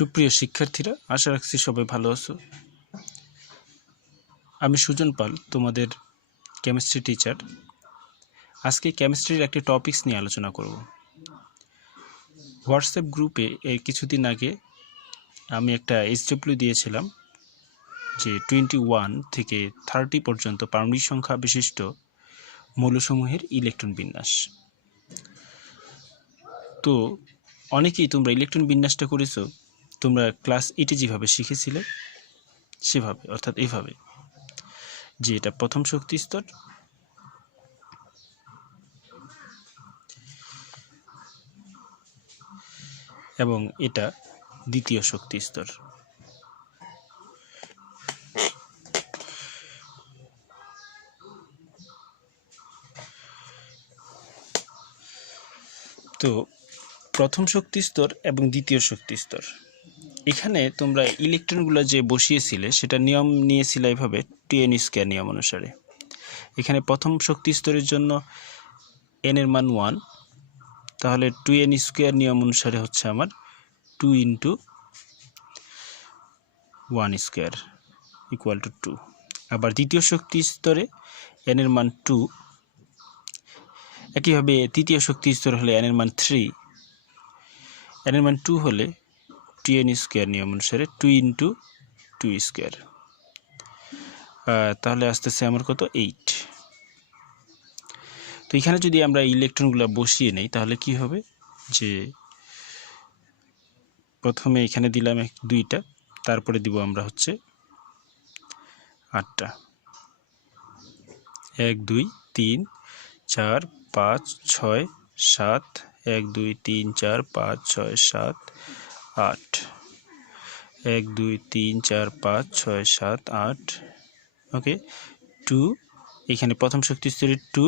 সুপ্রিয় শিক্ষার্থীরা, আশা রাখছি সবাই ভালো আছো। আমি সুজন পাল, তোমাদের কেমিস্ট্রি টিচার। আজকে কেমিস্ট্রির একটি টপিকস নিয়ে আলোচনা করব। হোয়াটসঅ্যাপ গ্রুপে এর কিছুদিন আগে আমি একটা SW দিয়েছিলাম যে 21 থেকে 30 পর্যন্ত পারমাণবিক সংখ্যা বিশিষ্ট মৌলসমূহের ইলেকট্রন বিন্যাস। তো অনেকেই তোমরা ইলেকট্রন বিন্যাসটা করেছো, তোমরা ক্লাস 8-এ যেভাবে শিখেছিলে সেভাবে, অর্থাৎ এইভাবে, যে এটা প্রথম শক্তি স্তর, এবং এটা দ্বিতীয় শক্তি স্তর। তো প্রথম শক্তি স্তর এবং দ্বিতীয় শক্তি স্তর, এখানে তোমরা ইলেকট্রনগুলো যে বসিয়েছিলে সেটা নিয়ম নিয়েছিলে এভাবে 2n² নিয়ম অনুসারে। এখানে প্রথম শক্তি স্তরের জন্য n এর মান 1, তাহলে 2n² নিয়ম অনুসারে হচ্ছে আমার 2 × 1² = 2। আবার দ্বিতীয় শক্তি স্তরে n এর মান 2, একইভাবে তৃতীয় শক্তি স্তর হলে n এর মান 3, n এর মান 2 হলে 2n² নিয়ম অনুসারে 2 × 2², তাহলে আসতেছে আমার কত 8। তো এখানে যদি আমরা ইলেকট্রনগুলো বসিয়ে নেই তাহলে কি হবে, যে প্রথমে এখানে দিলাম 2টা, তারপরে দিব আমরা হচ্ছে 8টা। 1 2 3 4 5 6 7, 1 2 3 4 5 6 7 8, 1 2 3 4 5 6 7 8, ওকে। 2 এখানে প্রথম শক্তি স্তরে 2,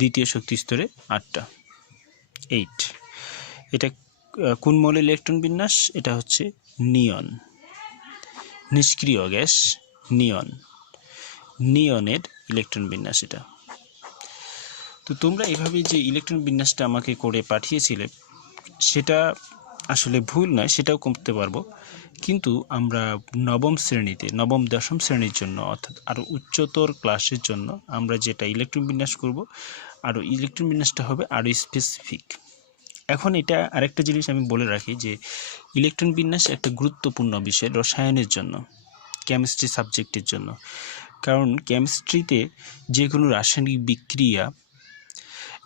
দ্বিতীয় শক্তি স্তরে 8টা, 8। এটা কোন মৌলের ইলেকট্রন বিন্যাস? এটা হচ্ছে নিয়ন, নিষ্ক্রিয় গ্যাস নিয়ন, নিয়নের ইলেকট্রন বিন্যাস এটা। তো তোমরা এভাবে যে ইলেকট্রন বিন্যাসটা আমাকে করে পাঠিয়েছিলে সেটা আসলে ভুল নয়, সেটাও করতে পারবো, কিন্তু আমরা নবম শ্রেণীতে, নবম দশম শ্রেণীর জন্য, অর্থাৎ আরও উচ্চতর ক্লাসের জন্য আমরা যেটা ইলেকট্রন বিন্যাস করব, আরও ইলেকট্রন বিন্যাসটা হবে আরও স্পেসিফিক। এখন এটা আরেকটা জিনিস আমি বলে রাখি, যে ইলেকট্রন বিন্যাস একটা গুরুত্বপূর্ণ বিষয় রসায়নের জন্য, কেমিস্ট্রি সাবজেক্টের জন্য। কারণ কেমিস্ট্রিতে যে কোনো রাসায়নিক বিক্রিয়া,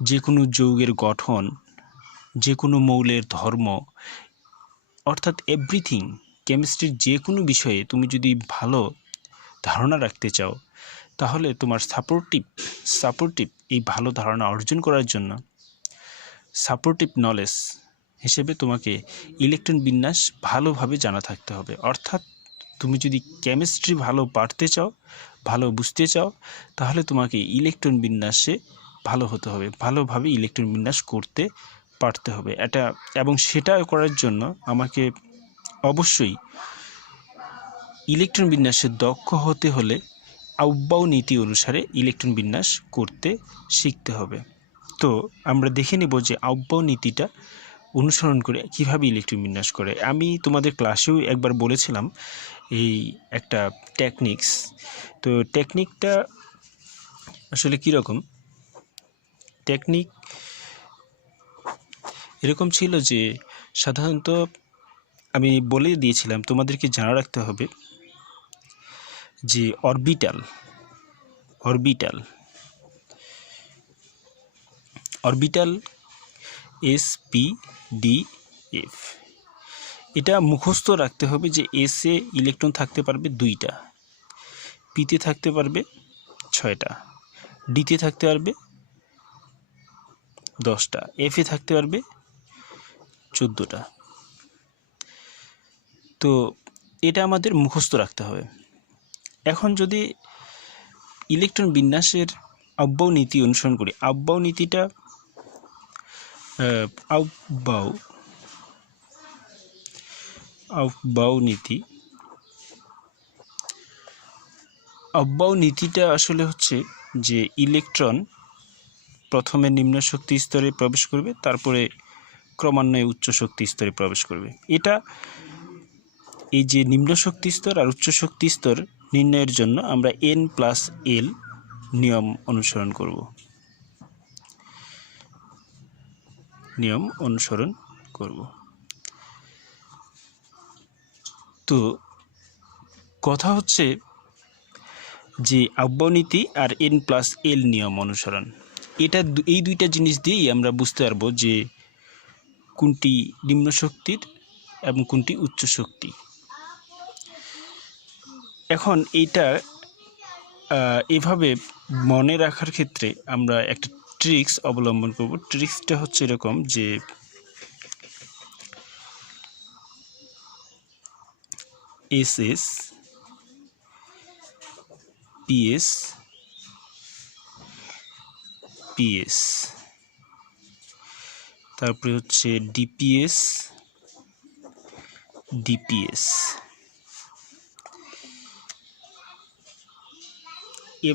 যে কোনো যৌগের গঠন, যে কোনো মৌলের ধর্ম, অর্থাৎ এভরিথিং, কেমিস্ট্রির যে কোনো বিষয়ে তুমি যদি ভালো ধারণা রাখতে চাও, তাহলে তোমার সাপোর্টিভ এই ভালো ধারণা অর্জন করার জন্য সাপোর্টিভ নলেজ হিসেবে তোমাকে ইলেকট্রন বিন্যাস ভালোভাবে জানা থাকতে হবে। অর্থাৎ তুমি যদি কেমিস্ট্রি ভালো পারতে চাও, ভালো বুঝতে চাও, তাহলে তোমাকে ইলেকট্রন বিন্যাসে ভালো হতে হবে, ভালোভাবে ইলেকট্রন বিন্যাস করতে পারতে হবে এটা। এবং সেটা করার জন্য আমাকে অবশ্যই ইলেকট্রন বিন্যাসে দক্ষ হতে হলে আউবাউ নীতি অনুসারে ইলেকট্রন বিন্যাস করতে শিখতে হবে। তো আমরা দেখে নেব যে আউবাউ নীতিটা অনুসরণ করে কিভাবে ইলেকট্রন বিন্যাস করে। আমি তোমাদের ক্লাসেও একবার বলেছিলাম এই একটা টেকনিক্স। তো টেকনিকটা আসলে কীরকম, টেকনিক এরকম ছিল যে সাধারণত আমি বলে দিয়েছিলাম তোমাদেরকে জানা রাখতে হবে যে অরবিটাল SPDF, এটা মুখস্থ রাখতে হবে যে এসে ইলেকট্রন থাকতে পারবে 2টা, পিতে থাকতে পারবে 6টা, ডিতে থাকতে পারবে 10টা, এফে থাকতে পারবে 14টা। তো এটা আমাদের মুখস্থ রাখতে হবে। এখন যদি ইলেকট্রন বিন্যাসের আউবাউ নীতি অনুসরণ করি, আউবাউ নীতিটা আউবাউ নীতিটা আসলে হচ্ছে যে ইলেকট্রন প্রথমে নিম্ন শক্তি স্তরে প্রবেশ করবে, তারপরে ক্রমান্বয়ে উচ্চ শক্তি স্তরে প্রবেশ করবে। এটা এই যে নিম্ন শক্তি স্তর আর উচ্চ শক্তি স্তর নির্ণয়ের জন্য আমরা N+L নিয়ম অনুসরণ করব। তো কথা হচ্ছে যে আব্বাও নীতি আর N+L নিয়ম অনুসরণ, এই দুইটা জিনিস দিয়েই আমরা বুঝতে পারবো যে কোনটি নিম্ন শক্তির এবং কোনটি উচ্চ শক্তি। এখন এইটা এভাবে মনে রাখার ক্ষেত্রে আমরা একটা ট্রিক্স অবলম্বন করব। ট্রিক্সটা হচ্ছে এরকম যে SS, PS, PS, তারপরে হচ্ছে DPS, DPS,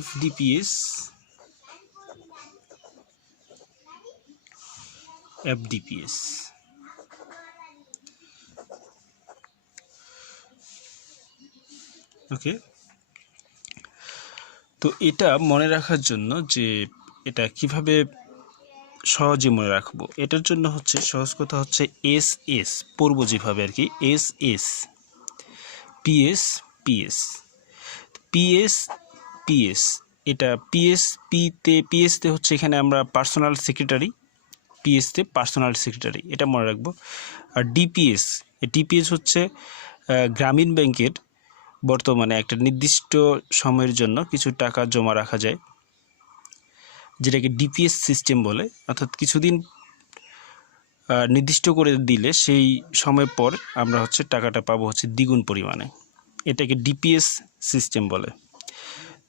FDPS, FDPS। ওকে, তো এটা মনে রাখার জন্য যে এটা কিভাবে সহজে মনে রাখবো, এটার জন্য হচ্ছে সহজ কথা হচ্ছে SS পড়ব যেভাবে আর কি, SS, PS, PS, PS, PS, এটা PS তে হচ্ছে এখানে আমরা পার্সোনাল সেক্রেটারি, PS তে পার্সোনাল সেক্রেটারি, এটা মনে রাখবো। আর ডিপিএস হচ্ছে গ্রামীণ ব্যাংকের বর্তমানে একটা নির্দিষ্ট সময়ের জন্য কিছু টাকা জমা রাখা যায়, যেটাকে ডিপিএস সিস্টেম বলে। অর্থাৎ কিছুদিন নির্দিষ্ট করে দিলে সেই সময় পর আমরা হচ্ছে টাকাটা পাবো হচ্ছে দ্বিগুণ পরিমাণে, এটাকে ডিপিএস সিস্টেম বলে।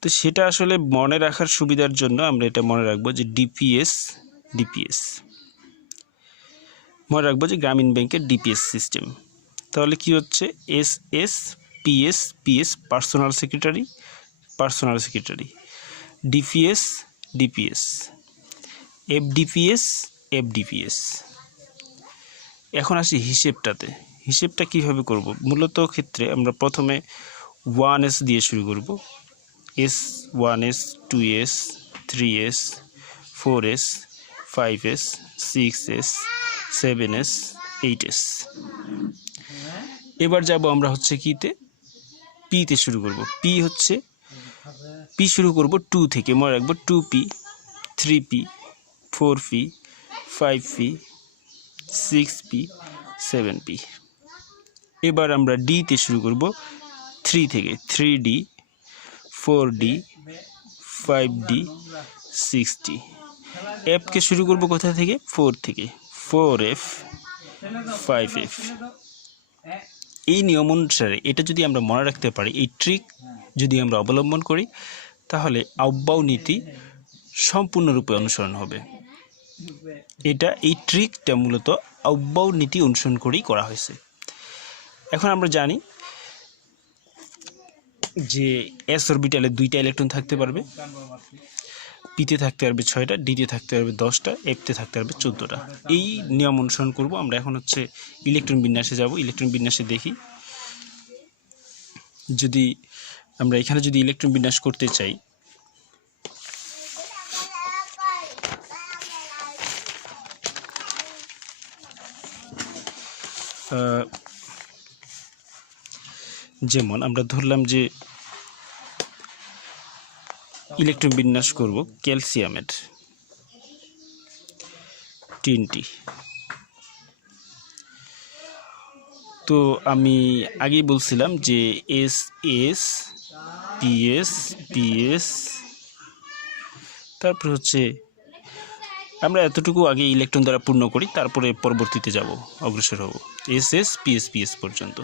তো সেটা আসলে মনে রাখার সুবিধার জন্য আমরা এটা মনে রাখবো যে ডিপিএস মনে রাখবো যে গ্রামীণ ব্যাংকের ডিপিএস সিস্টেম। তাহলে কি হচ্ছে SS, PS personal secretary, DPS, FDPS। এখন আসি হিসেবটা কিভাবে করব। মূলত ক্ষেত্রে আমরা প্রথমে 1S দিয়ে শুরু করব, S1S, 2S, 3S, 4S, 5S, 6S, 7S, 8S। এবার যাব আমরা হচ্ছে কিতে, পিতে শুরু করব। পি শুরু করব 2 থেকে, মনে রাখবো 2P, 3P, 4P, 5P, 6P, 7P। এবার আমরা ডিতে শুরু করব 3 থেকে, 3D, 4D, 5D, 6D। এফকে শুরু করব কোথা থেকে, 4 থেকে, 4F, 5F। এই নিয়ম অনুসারে এটা যদি আমরা মনে রাখতে পারি, এই ট্রিক যদি আমরা অবলম্বন করি, তাহলে আব্বাও নীতি সম্পূর্ণরূপে অনুসরণ হবে। এই ট্রিকটা মূলত আব্বাও নীতি অনুসরণ করেই করা হয়েছে। এখন আমরা জানি যে এস অরবিটালে 2টা ইলেকট্রন থাকতে পারবে, পিতে থাকতে পারবে 6টা, ডিতে থাকতে পারবে 10টা, এফতে থাকতে পারবে 14টা। এই নিয়ম অনুসরণ করব আমরা। এখন হচ্ছে ইলেকট্রন বিন্যাসে যাব। ইলেকট্রন বিন্যাসে দেখি, যদি আমরা এখানে যদি ইলেকট্রন বিন্যাস করতে চাই, যেমন আমরা ধরলাম যে ইলেকট্রন বিন্যাস করব ক্যালসিয়ামের 3টি। তো আমি আগেই বলছিলাম যে SS, PS, তারপর হচ্ছে আমরা এতটুকু আগে ইলেকট্রন দ্বারা পূর্ণ করি, তারপরে পরবর্তীতে যাব, অগ্রসর হব SS, PS পর্যন্ত।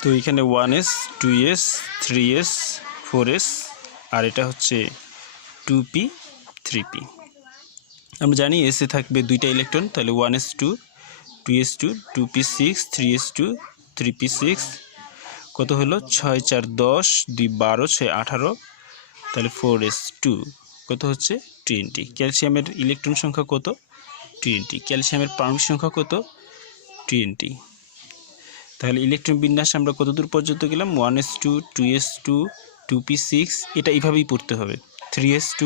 তো এখানে 1S, 2S, 3S, 4S, আর এটা হচ্ছে 2P, 3P। আমরা জানি এসে থাকবে 2টা ইলেকট্রন, তাহলে 1S2, 2S2, 2P6, 3S2, 3P6, কত হলো 6 4 10, 2 12, 6 18, তাহলে 4S2 কত হচ্ছে 20। ক্যালসিয়ামের ইলেকট্রন সংখ্যা কত, 20। ক্যালসিয়ামের পারমাণবিক সংখ্যা কত, 20। তাহলে ইলেকট্রন বিন্যাসে আমরা কতদূর পর্যন্ত গেলাম? 1s2, 2s2, 2p6, এটা এইভাবেই পড়তে হবে। 3s2,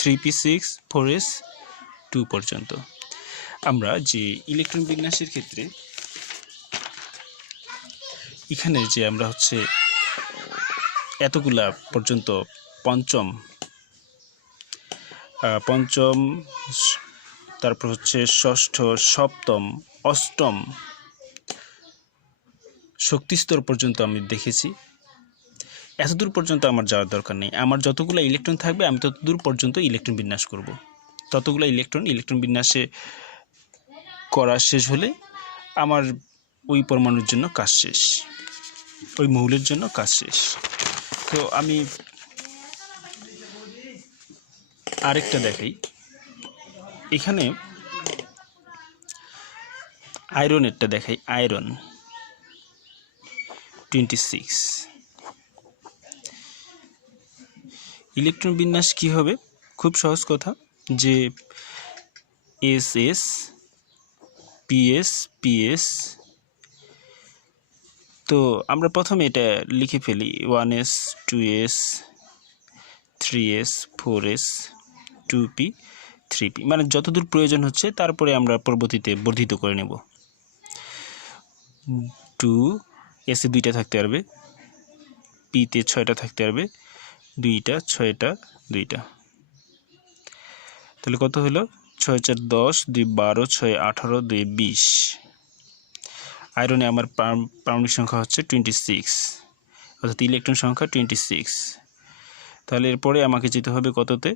3p6, 4s2 পর্যন্ত। আমরা যে ইলেকট্রন বিন্যাসের ক্ষেত্রে এখানে যে আমরা হচ্ছে এতগুলা পর্যন্ত পঞ্চম, তারপর হচ্ছে ষষ্ঠ, সপ্তম, অষ্টম শক্তিস্তর পর্যন্ত আমি দেখেছি। এতদূর পর্যন্ত আমার যাওয়ার দরকার নেই। আমার যতগুলো ইলেকট্রন থাকবে আমি ততদূর পর্যন্ত ইলেকট্রন বিন্যাস করব। ততগুলো ইলেকট্রন বিন্যাসে করা শেষ হলে আমার ওই পরমাণুর জন্য কাজ শেষ, ওই মৌলের জন্য কাজ শেষ। তো আমি আরেকটা দেখাই। এখানে আয়রনেরটা দেখাই। আয়রন 26। ইলেকট্রন বিন্যাস কি হবে? খুব সহজ কথা, যে SS, PS, PS। তো আমরা প্রথমে এটা লিখে ফেলি 1s, 2s, 3s, 4s, 2p, 3p, মানে যতদূর প্রয়োজন হচ্ছে তারপরে আমরা পরবর্তীতে বর্ধিত করে নেব। 2s এ 2টা থাকতে পারবে, p তে 6টা থাকতে পারবে, 2টা, 6টা, 2টা। তাহলে কত হলো? 6 4 10, 2 12, 6 18, 2 20। আয়রনে আমার পারমাণবিক সংখ্যা হচ্ছে 26, অর্থাৎ ইলেকট্রন সংখ্যা 26। তাহলে এরপরে আমাকে যেতে হবে কততে?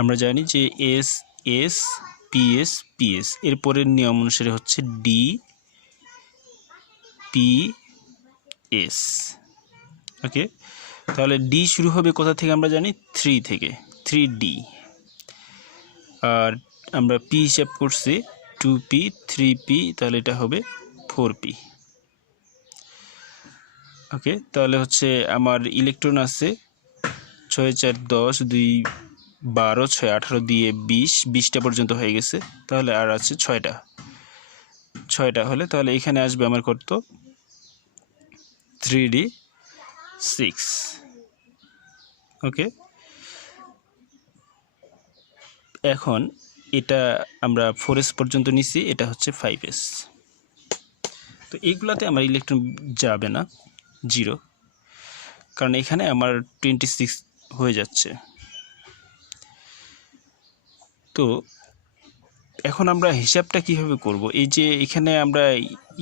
আমরা জানি যে S S P S P S, এরপরের নিয়ম অনুসারে হচ্ছে D P S। ওকে, তাহলে D শুরু হবে কোথা থেকে আমরা জানি? 3 থেকে, 3D। আর আমরা P হিসাব করছি 2P, 3P, তাহলে এটা হবে 4P। ওকে, তাহলে হচ্ছে আমার ইলেকট্রন আছে 6 4 10, 2 12, 6 18 দিয়ে 20, 20টা পর্যন্ত হয়ে গেছে। তাহলে আর আছে 6টা হলে তাহলে এখানে আসবে আমার কত? 3D6। ওকে, এখন এটা আমরা 4s পর্যন্ত নিছি, এটা হচ্ছে 5s। তো এইগুলাতে আমার ইলেকট্রন যাবে না, 0, কারণ এখানে আমার 26 হয়ে যাচ্ছে। তো এখন আমরা হিসাবটা কিভাবে করব? এই যে এখানে আমরা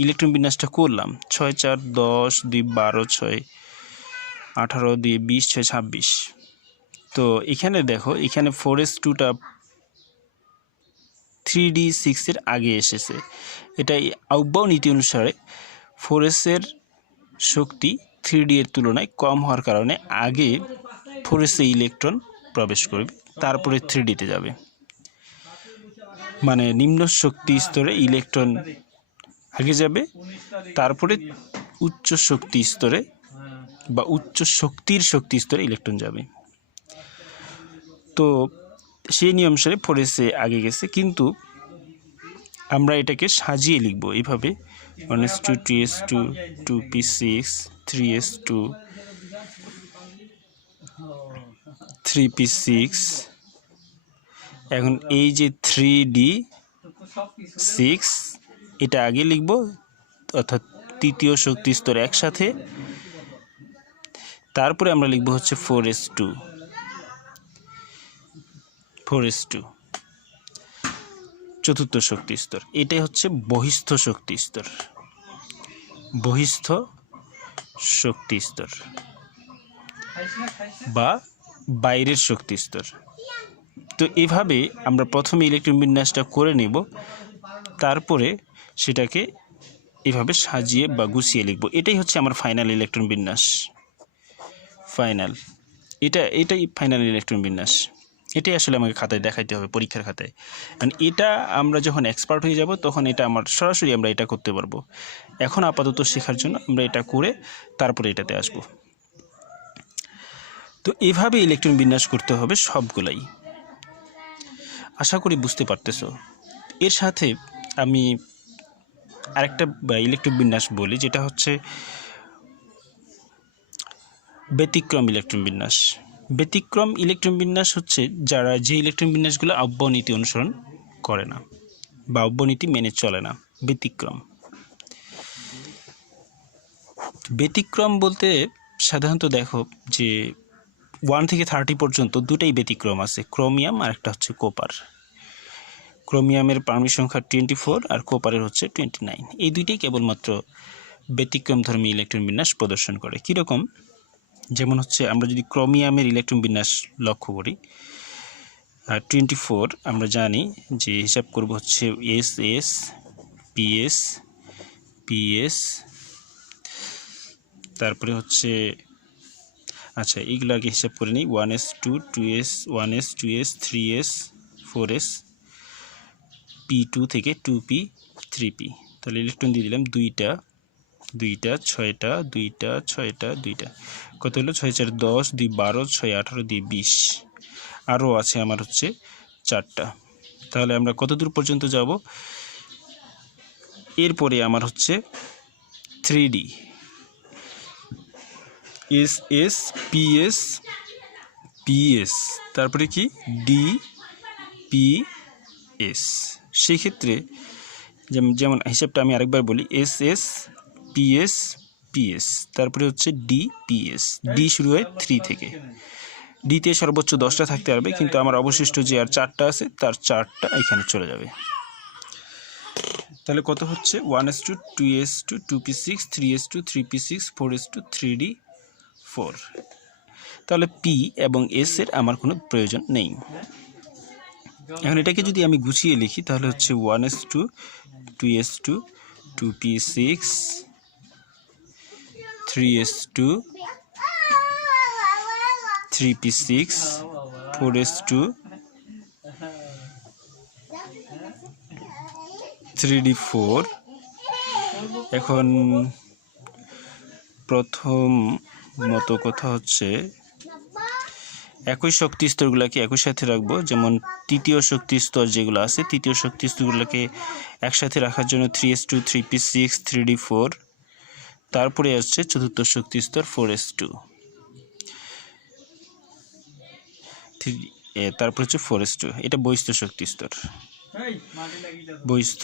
ইলেকট্রন বিন্যাসটা করলাম 6 4 10, 2 12, 6 18, 2 20, 6 26। তো এখানে দেখো, এখানে 4s2টা 3D6 এর আগে এসেছে। এটাই আউবাউ নীতি অনুসারে 4s এর শক্তি 3D এর তুলনায় কম হওয়ার কারণে আগে 4s এ ইলেকট্রন প্রবেশ করবে, তারপরে 3Dতে যাবে। মানে নিম্ন শক্তি স্তরে ইলেকট্রন আগে যাবে, তারপরে উচ্চ শক্তি স্তরে বা উচ্চ শক্তির শক্তি স্তরে ইলেকট্রন যাবে। তো সেই নিয়ম অনুসারে 4s এ আগে গেছে, কিন্তু আমরা এটাকে সাজিয়ে লিখব এইভাবে 1s2, 2s2, 2p6, 3s2, 3p6। এখন এই যে 3D6 এটা আগে লিখব, অর্থাৎ তৃতীয় শক্তি স্তর একসাথে। তারপরে আমরা লিখব হচ্ছে 4s2, চতুর্থ শক্তি স্তর। এটাই হচ্ছে বহিস্থ শক্তি স্তর, বহিস্থ শক্তি স্তর বা বাইরের শক্তি স্তর। তো এভাবে আমরা প্রথমে ইলেকট্রন বিন্যাসটা করে নেব, তারপরে সেটাকে এভাবে সাজিয়ে বা গুছিয়ে লিখব। এটাই হচ্ছে আমার ফাইনাল ইলেকট্রন বিন্যাস। ফাইনাল, এটাই ফাইনাল ইলেকট্রন বিন্যাস। এটাই আসলে আমাকে খাতায় দেখাইতে হবে, পরীক্ষার খাতায়। কারণ এটা আমরা যখন এক্সপার্ট হয়ে যাব তখন এটা আমার সরাসরি আমরা এটা করতে পারবো। এখন আপাতত শেখার জন্য আমরা এটা করে তারপরে এটাতে আসব। তো এভাবে ইলেকট্রন বিন্যাস করতে হবে সবগুলাই। আশা করি বুঝতে পারতেছো। এর সাথে আমি আরেকটা ইলেকট্রন বিন্যাস বলি, যেটা হচ্ছে ব্যতিক্রম ইলেকট্রন বিন্যাস। ব্যতিক্রম ইলেকট্রন বিন্যাস হচ্ছে যে ইলেকট্রন বিন্যাসগুলো আব্বাও নীতি অনুসরণ করে না বা আব্বাও নীতি মেনে চলে না, ব্যতিক্রম। ব্যতিক্রম বলতে সাধারণত দেখো যে 1 থেকে 30 পর্যন্ত দুটাই ব্যতিক্রম আছে, ক্রোমিয়াম আর একটা হচ্ছে কোপার। ক্রোমিয়ামের পারমাণবিক সংখ্যা 24 আর কোপারের হচ্ছে 29। এই দুইটাই কেবলমাত্র ব্যতিক্রমধর্মী ইলেকট্রন বিন্যাস প্রদর্শন করে। কীরকম? যেমন হচ্ছে আমরা যদি ক্রোমিয়ামের ইলেকট্রন বিন্যাস লক্ষ্য করি, 24 আমরা জানি যে হিসাব করব হচ্ছে SS PS PS, তারপরে হচ্ছে আচ্ছা এইগুলো আগে হিসাব করে নিই, 1s2 2s 1s 2s 3s 4s P2 থেকে 2p 3p। তাহলে ইলেকট্রন দিয়ে দিলাম দুইটা 6টা 2টা 6টা 2টা, কত হলো 6 4 10 2 12 6 18 2 20, আরও আছে আমার হচ্ছে 4টা। তাহলে আমরা কত দূর পর্যন্ত যাব? এরপরে আমার হচ্ছে 3D SS PS PS, তারপরে কি DPS। সেক্ষেত্রে যেমন হিসাবটা আমি আরেকবার বলি, SS PS PS, তারপরে হচ্ছে DPS। ডি শুরু হয় 3 থেকে, ডিতে সর্বোচ্চ 10টা থাকতে পারবে, কিন্তু আমার অবশিষ্ট যে আর 4টা আছে তার 4টা এখানে চলে যাবে। তাহলে কত হচ্ছে? 1s2 2s2 2p6 3s2 3p6 4s2 3d4। তাহলে পি এবং এস এর আমার কোনো প্রয়োজন নেই। এখন এটাকে যদি আমি গুছিয়ে লিখি তাহলে হচ্ছে 1s2 2s2 2p6 3s2 3p6 4s2 3d4। এখন প্রথম মতো কথা হচ্ছে একই শক্তি স্তরগুলোকে একই সাথে রাখবো। যেমন তৃতীয় শক্তি স্তর যেগুলো আছে, তৃতীয় শক্তি স্তরগুলোকে একসাথে রাখার জন্য 3s2 3p6 3d4। তারপরে আসছে চতুর্থ শক্তি স্তর 4s2, তারপর হচ্ছে 4s2। এটা বহিস্থ শক্তি স্তর, বহিস্থ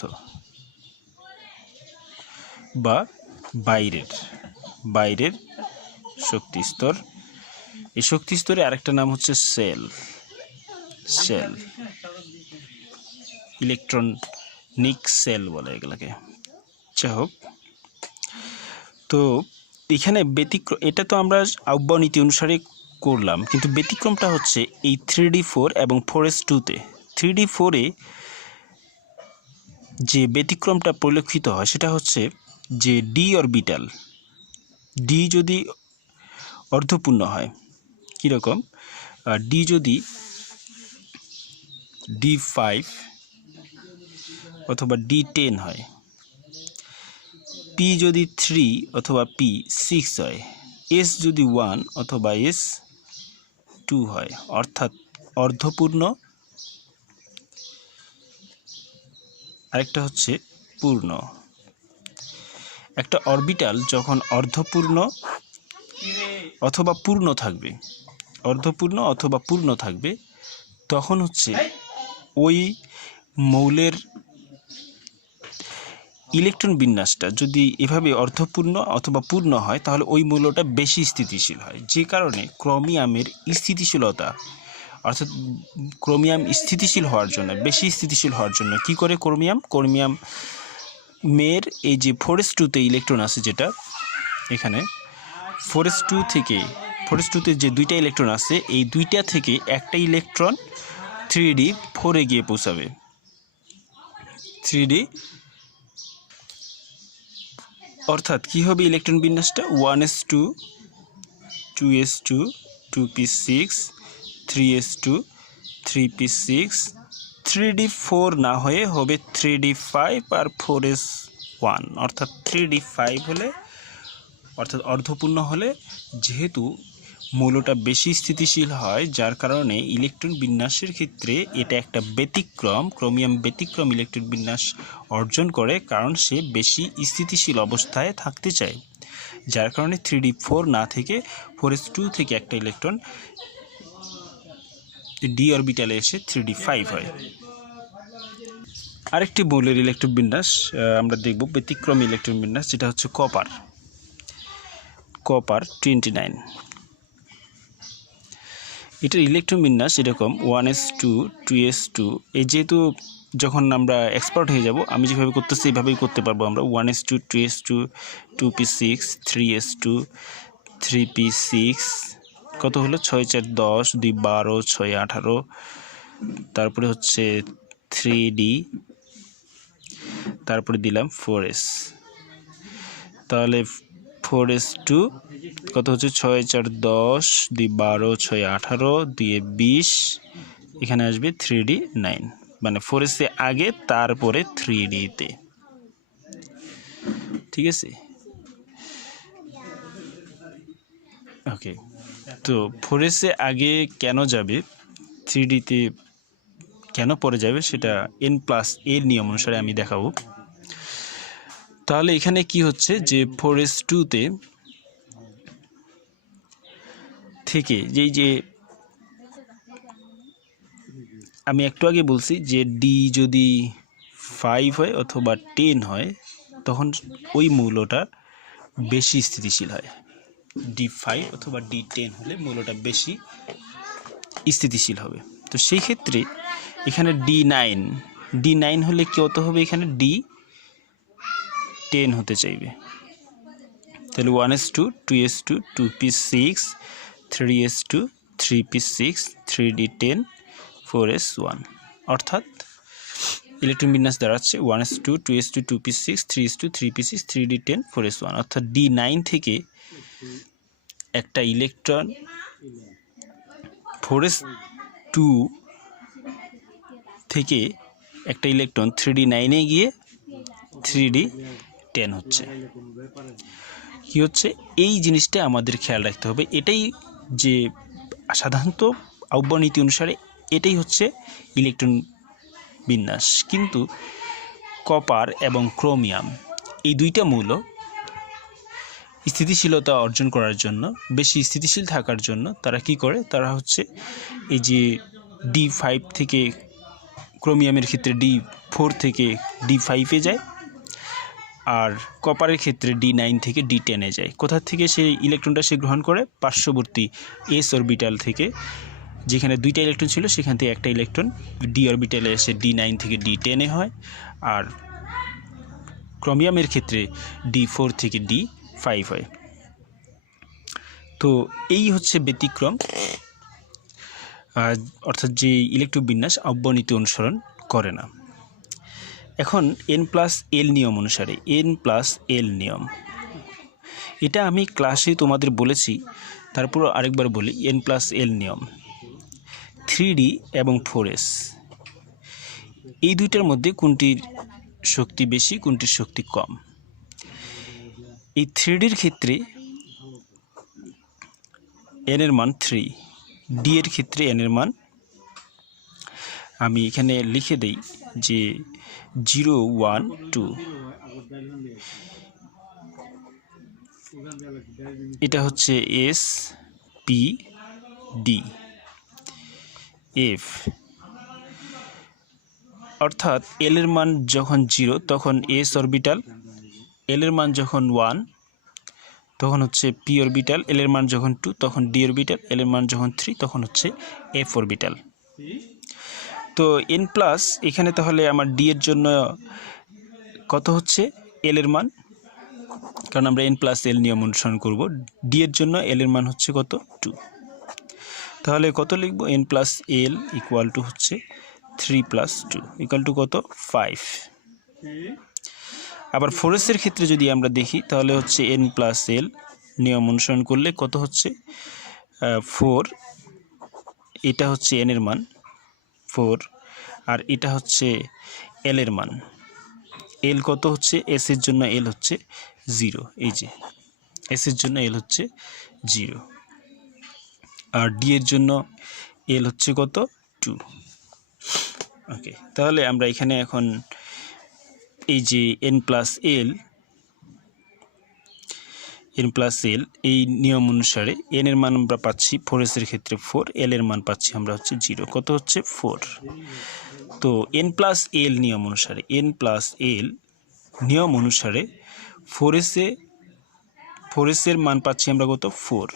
বা বাইরের শক্তি স্তর। এই শক্তি স্তরে আরেকটা নাম হচ্ছে সেল ইলেকট্রনিক সেল বলে এগুলোকে। যাই হোক, তো এখানে ব্যতিক্রম, এটা তো আমরা আহ্বায়ক নীতি অনুসারে করলাম, কিন্তু ব্যতিক্রমটা হচ্ছে এই 3d4 এবং 4s2-তে। 3d4-এ যে ব্যতিক্রমটা পরিলক্ষিত হয় সেটা হচ্ছে যে ডি অরবিটাল, ডি যদি অর্ধপূর্ণ হয়। কীরকম? ডি যদি D5 অথবা D10 হয়, পি যদি 3 অথবা পি 6 হয়, এস যদি 1 অথবা এস 2 হয়, অর্থাৎ অর্ধপূর্ণ। আরেকটা হচ্ছে পূর্ণ। একটা অরবিটাল যখন অর্ধপূর্ণ অথবা পূর্ণ থাকবে, অর্ধপূর্ণ অথবা পূর্ণ থাকবে, তখন হচ্ছে ওই মৌলের ইলেকট্রন বিন্যাসটা যদি এভাবে অর্ধপূর্ণ অথবা পূর্ণ হয় তাহলে ওই মৌলটা বেশি স্থিতিশীল হয়। যে কারণে ক্রোমিয়ামের স্থিতিশীলতা, অর্থাৎ ক্রোমিয়াম স্থিতিশীল হওয়ার জন্য, বেশি স্থিতিশীল হওয়ার জন্য কী করে ক্রোমিয়ামের এই যে 4s2-তে ইলেকট্রন আছে, যেটা এখানে 4s2-তে যে দুইটা ইলেকট্রন আছে, এই দুইটা থেকে একটা ইলেকট্রন 3d4-এ গিয়ে পৌঁছাবে। 3d অর্থাৎ কী হবে electron বিন্যাসটা? 1s2 2s2 2p6 3s2 3p6 3d4 না হয়ে হবে 3d5 আর 4s1, অর্থাৎ 3d5 হলে, অর্থাৎ অর্ধপূর্ণ হলে, যেহেতু মৌলটা বেশি স্থিতিশীল হয়, যার কারণে ইলেকট্রন বিন্যাসের ক্ষেত্রে এটা একটা ব্যতিক্রম। ক্রোমিয়াম ব্যতিক্রম ইলেকট্রন বিন্যাস অর্জন করে, কারণ সে বেশি স্থিতিশীল অবস্থায় থাকতে চায়, যার কারণে 3d4 না থেকে 4s2 থেকে একটা ইলেকট্রন ডি অরবিটালে এসে 3d5 হয়। আরেকটি মৌলের ইলেকট্রন বিন্যাস আমরা দেখব, ব্যতিক্রম ইলেকট্রন বিন্যাস, যেটা হচ্ছে কপার 29। এটার ইলেকট্রন বিন্যাস এরকম 1s2 2s2। এই যেহেতু যখন আমরা এক্সপার্ট হয়ে যাব, আমি যেভাবে করতেছি এইভাবেই করতে পারবো আমরা। 1s2 2s2 2p6 3s2 3p6, কত হলো 6 4 10 2 12 6 18, তারপরে হচ্ছে 3d, তারপরে দিলাম 4s, তাহলে 4s2 কত হচ্ছে 6 4 10 2 12 6 18 2 20, এখানে আসবে 3d 9, মানে 4s এ আগে তারপরে 3d তে। ঠিক আছে, ওকে। তো 4s এ আগে কেন যাবে, 3d তে কেন পরে যাবে, সেটা n+a নিয়ম অনুসারে আমি দেখাবো। তাহলে এখানে কি হচ্ছে যে 4s2 তে থেকে যে আমি একটু আগে বলছি যে ডি যদি 5 হয় অথবা 10 হয়, তখন ওই মৌলটা বেশি স্থিতিশীল হয়। D5 অথবা D10 হলে মৌলটা বেশি স্থিতিশীল হবে। তো সেই ক্ষেত্রে এখানে D9 হলে কত হবে, এখানে D10 হতে চাইবে। তাহলে 1s2 2s2 2p6 3s2 3p6 3d10 4s1, অর্থাৎ ইলেকট্রন বিন্যাস দাঁড়াচ্ছে 1s2 2s2 2p6 3s2 3p6 3d10 4s1, অর্থাৎ D9 থেকে একটা ইলেকট্রন 4s2 থেকে একটা ইলেকট্রন 3d9-এ গিয়ে 3d10 হচ্ছে। কি হচ্ছে, এই জিনিসটা আমাদের খেয়াল রাখতে হবে। এটাই যে সাধারণত আউ্বার নীতি অনুসারে এটাই হচ্ছে ইলেকট্রন বিন্যাস, কিন্তু কপার এবং ক্রোমিয়াম এই দুইটা মৌল স্থিতিশীলতা অর্জন করার জন্য, বেশি স্থিতিশীল থাকার জন্য তারা কি করে, তারা হচ্ছে এই যে D5 থেকে ক্রোমিয়ামের ক্ষেত্রে D4 থেকে D5-এ যায়, আর কপারের ক্ষেত্রে D9 থেকে D10-এ যায়। কোথা থেকে সেই ইলেকট্রনটা সে গ্রহণ করে, পার্শ্ববর্তী s অরবিটাল থেকে, যেখানে দুইটা ইলেকট্রন ছিল সেখান থেকে একটা ইলেকট্রন ডি অরবিটালে এসে D9 থেকে D10-এ হয়, আর ক্রোমিয়ামের ক্ষেত্রে D4 থেকে D5 হয়। তো এই হচ্ছে ব্যতিক্রম, অর্থাৎ যে ইলেকট্রন বিন্যাস আউ্বার নীতি অনুসরণ করে না। এখন n+l নিয়ম অনুসারে, n+l নিয়ম, এটা আমি ক্লাসে তোমাদের বলেছি, তারপর আরেকবার বলি। n+l নিয়ম 3d এবং 4s, এই দুইটার মধ্যে কোনটির শক্তি বেশি, কোনটির শক্তি কম? এই 3dর ক্ষেত্রে n এর মান 3, d এর ক্ষেত্রে n এর মান, আমি এখানে লিখে দেই যে 0 1 2, এটা হচ্ছে s p d f, অর্থাৎ l এর মান যখন 0 তখন s অরবিটাল, l এর মান যখন 1 তখন হচ্ছে p অরবিটাল, l এর মান যখন 2 তখন d অরবিটাল, l এর মান যখন 3 তখন হচ্ছে f অরবিটাল। তো n+, এখানে তাহলে আমার d এর জন্য কত হচ্ছে l এর মান, কারণ আমরা n+l নিয়ম অনুসরণ করব। d এর জন্য l এর মান হচ্ছে কত, 2। তাহলে কত লিখব, n+l ইকুয়াল টু হচ্ছে 3 + 2 ইকুয়াল টু কত, 5। আবার 4s এর ক্ষেত্রে যদি আমরা দেখি, তাহলে হচ্ছে n+l নিয়ম অনুসরণ করলে কত হচ্ছে 4, এটা হচ্ছে n এর মান 4, আর এটা হচ্ছে l এর মান। l কত হচ্ছে, s এর জন্য l হচ্ছে 0, এই যে s এর জন্য l হচ্ছে 0। আর ডি এর জন্য এল হচ্ছে কত 2। ওকে, তাহলে আমরা এখানে এখন এই যে n প্লাস এল এই নিয়ম অনুসারে n এর মান আমরা পাচ্ছি 4s এর ক্ষেত্রে 4, l এর মান পাচ্ছি আমরা হচ্ছে 0। কত হচ্ছে 4। তো n প্লাস এল নিয়ম অনুসারে 4s এর মান পাচ্ছি আমরা কত 4,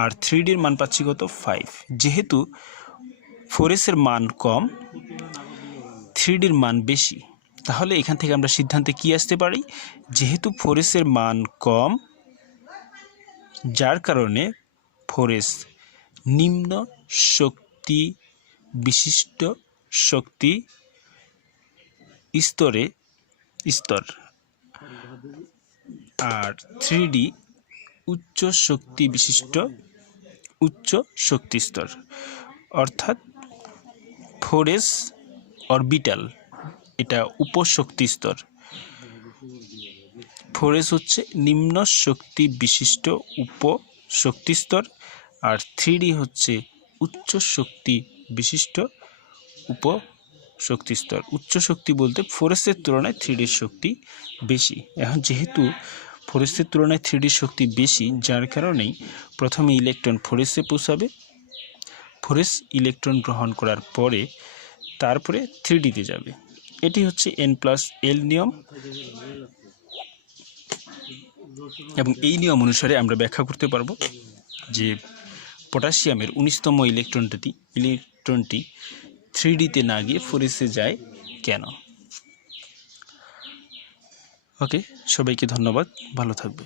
আর 3d এর মান পাচ্ছি কত 5। যেহেতু 4s এর মান কম, 3d এর মান বেশি, তাহলে এখান থেকে আমরা সিদ্ধান্তে কি আসতে পারি, যেহেতু 4s এর মান কম, যার কারণে 4s নিম্ন শক্তি বিশিষ্ট শক্তি স্তর, আর 3d উচ্চ শক্তি বিশিষ্ট উচ্চ শক্তি স্তর। অর্থাৎ 4s অরবিটাল এটা উপশক্তি স্তর, 4s হচ্ছে নিম্ন শক্তি বিশিষ্ট উপশক্তি স্তর, আর 3d হচ্ছে উচ্চ শক্তি বিশিষ্ট উপশক্তি স্তর। উচ্চ শক্তি বলতে 4s এর তুলনায় 3d এর শক্তি বেশি। এখন যেহেতু 4s এর তুলনায় 3d এর শক্তি বেশি, যার কারণেই প্রথমে ইলেকট্রন 4s এ পৌঁছাবে, 4s ইলেকট্রন গ্রহণ করার পরে তারপরে 3d তে যাবে। এটি হচ্ছে n প্লাস এল নিয়ম, এবং এই নিয়ম অনুসারে আমরা ব্যাখ্যা করতে পারবো যে পটাশিয়ামের 19তম ইলেকট্রনটি 3d তে না গিয়ে 4s এ যায় কেন। ওকে, সবাইকে ধন্যবাদ, ভালো থাকবে।